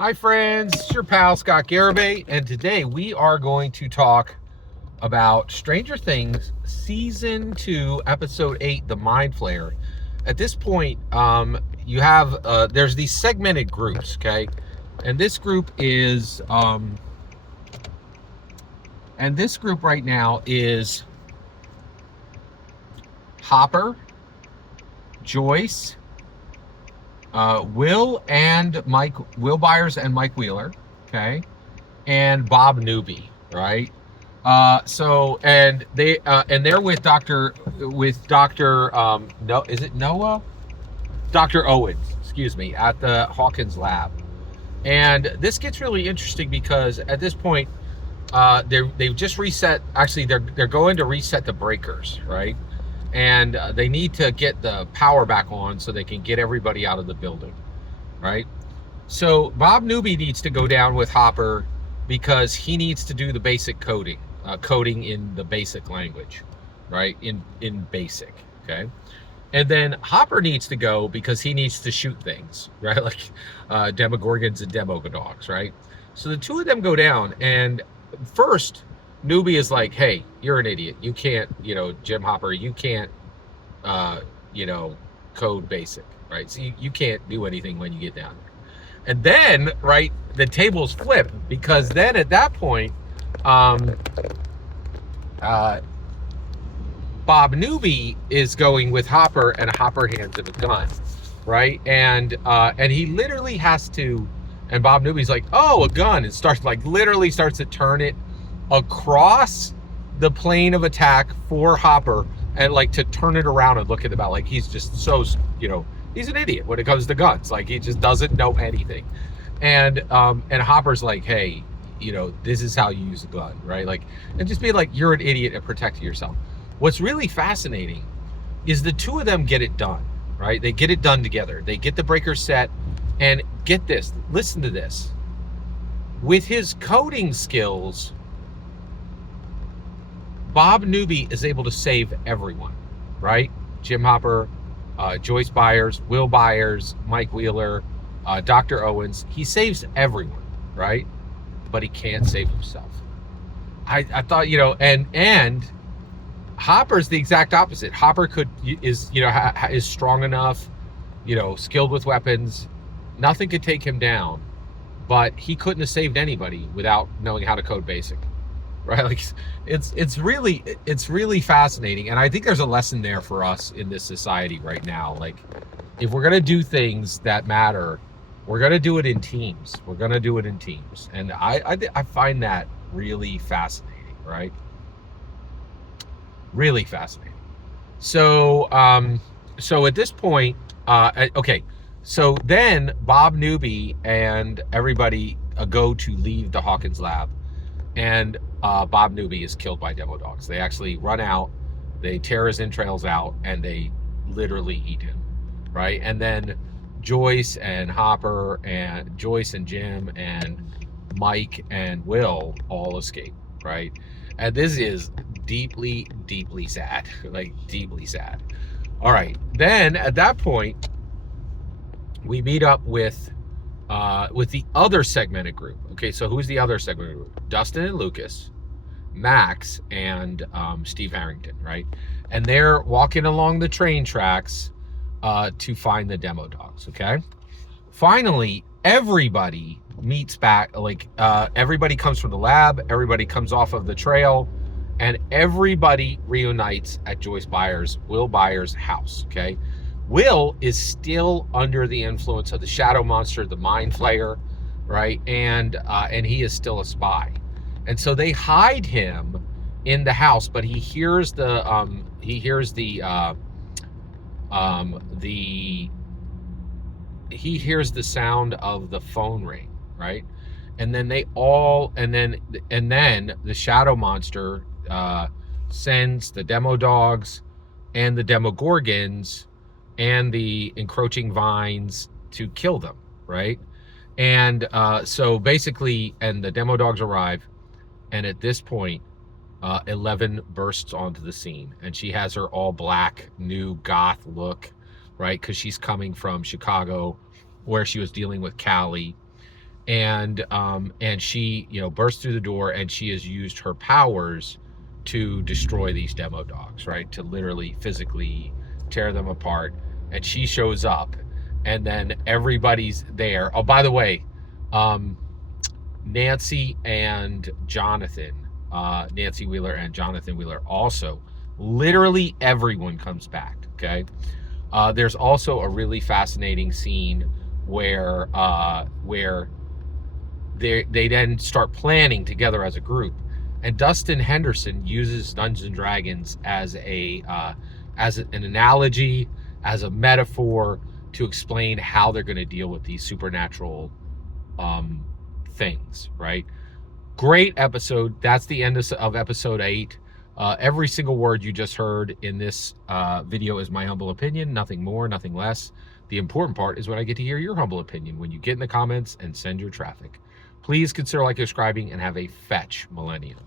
Hi friends, it's your pal Scott Garibay, and today we are going to talk about Stranger Things Season 2, Episode 8, The Mind Flayer. At this point, you have, there's these segmented groups, okay? And this group is, and this group right now is Hopper, Joyce, Will Byers and Mike Wheeler, okay? And Bob Newby, right? And they're with Dr. No, is it Noah? Dr. Owens, excuse me, at the Hawkins lab. And this gets really interesting because at this point, they've just reset. Actually, they're going to reset the breakers, right? And they need to get the power back on so they can get everybody out of the building, right? So Bob Newby needs to go down with Hopper because he needs to do the basic coding in the basic language, right? In basic, okay? And then Hopper needs to go because he needs to shoot things, right? Like Demogorgons and Demodogs, right? So the two of them go down, and first Newby is like, hey, you're an idiot. You can't, Jim Hopper, you can't, code basic, right? So you can't do anything when you get down there. And then, right, the tables flip because then at that point, Bob Newby is going with Hopper, and Hopper hands him a gun, right? And he literally has to, and Bob Newby's like, oh, a gun, and literally starts to turn it across the plane of attack for Hopper, and to turn it around and look at the bat. Like, he's just so, he's an idiot when it comes to guns. Like, he just doesn't know anything. And Hopper's like, hey, this is how you use a gun, right? Like, and just be like, you're an idiot at protecting yourself. What's really fascinating is the two of them get it done, right? They get it done together. They get the breaker set, and get this, listen to this. With his coding skills, Bob Newby is able to save everyone, right? Jim Hopper, Joyce Byers, Will Byers, Mike Wheeler, Dr. Owens. He saves everyone, right? But he can't save himself. I thought, and Hopper's the exact opposite. Hopper is strong enough, skilled with weapons. Nothing could take him down, but he couldn't have saved anybody without knowing how to code basic. Right, like it's really fascinating, and I think there's a lesson there for us in this society right now. Like, if we're gonna do things that matter, we're gonna do it in teams. And I find that really fascinating, right? Really fascinating. So at this point, okay. So then Bob Newby and everybody go to leave the Hawkins lab. And Bob Newby is killed by Demodogs. They actually run out, they tear his entrails out, and they literally eat him, right? And then Joyce and Hopper and Joyce and Jim and Mike and Will all escape, right? And this is deeply, deeply sad, like deeply sad. All right, then at that point, we meet up with the other segmented group. Okay, so who's the other segmented group? Dustin and Lucas, Max, and Steve Harrington, right? And they're walking along the train tracks to find the Demodogs, okay? Finally, everybody meets back, everybody comes from the lab, everybody comes off of the trail, and everybody reunites at Joyce Byers, Will Byers' house, okay? Will is still under the influence of the shadow monster, the Mind Flayer, right? And he is still a spy. And so they hide him in the house, but he hears the sound of the phone ring, right? And then the shadow monster sends the Demodogs and the Demogorgons and the encroaching vines to kill them, right? And so basically, and the Demodogs arrive, and at this point, 11 bursts onto the scene, and she has her all black, new goth look, right? Because she's coming from Chicago, where she was dealing with Callie. and she, you know, bursts through the door, and she has used her powers to destroy these demo dogs, right? To literally physically tear them apart. And she shows up, and then everybody's there. Oh, by the way, Nancy and Jonathan, Nancy Wheeler and Jonathan Wheeler also, literally everyone comes back, okay? There's also a really fascinating scene where they then start planning together as a group, and Dustin Henderson uses Dungeons and Dragons as an analogy, as a metaphor to explain how they're going to deal with these supernatural things, right? Great episode. That's the end of episode 8. Every single word you just heard in this video is my humble opinion, nothing more, nothing less. The important part is when I get to hear your humble opinion, when you get in the comments and send your traffic. Please consider liking, subscribing, and have a fetch millennium.